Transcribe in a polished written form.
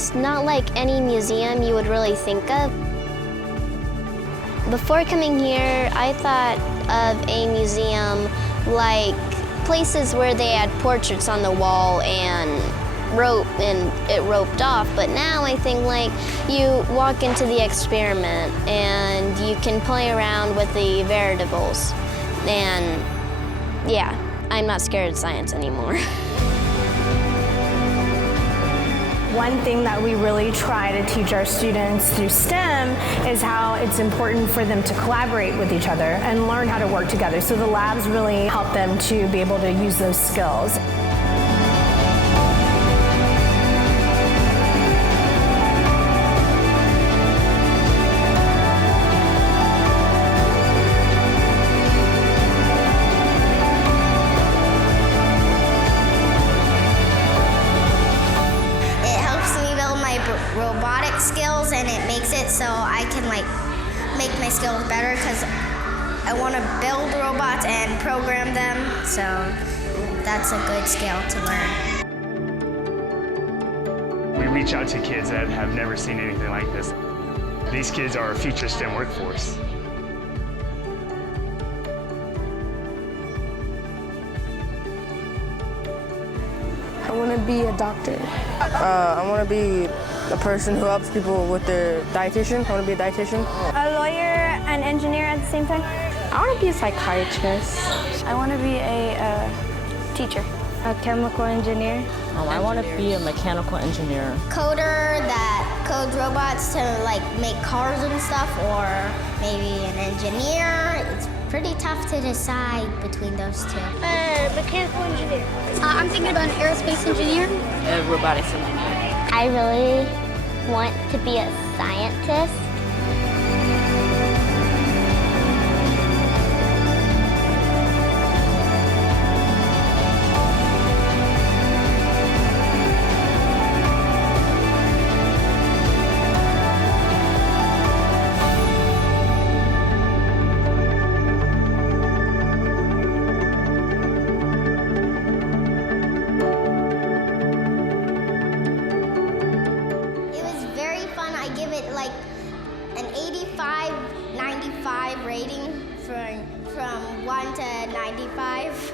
It's not like any museum you would really think of. Before coming here, I thought of a museum like places where they had portraits on the wall and it roped off, but now I think like you walk into the experiment and you can play around with the variables, and yeah, I'm not scared of science anymore. One thing that we really try to teach our students through STEM is how it's important for them to collaborate with each other and learn how to work together. So the labs really help them to be able to use those skills. Robotic skills, and it makes it so I can like make my skills better because I want to build robots and program them, so that's a good skill to learn. We reach out to kids that have never seen anything like this. These kids are our future STEM workforce. I want to be a doctor. I want to be a person who helps people with their dietitian. I want to be a dietitian. A lawyer and engineer at the same time? I want to be a psychiatrist. I want to be a teacher. A chemical engineer. I want to be a mechanical engineer. Coder that codes robots to like make cars and stuff, or maybe an engineer. It's pretty tough to decide between those two. Mechanical engineer. I'm thinking about an aerospace engineer. A robotics engineer. I really want to be a scientist. I give it like an 85, 95 rating from 1 to 95.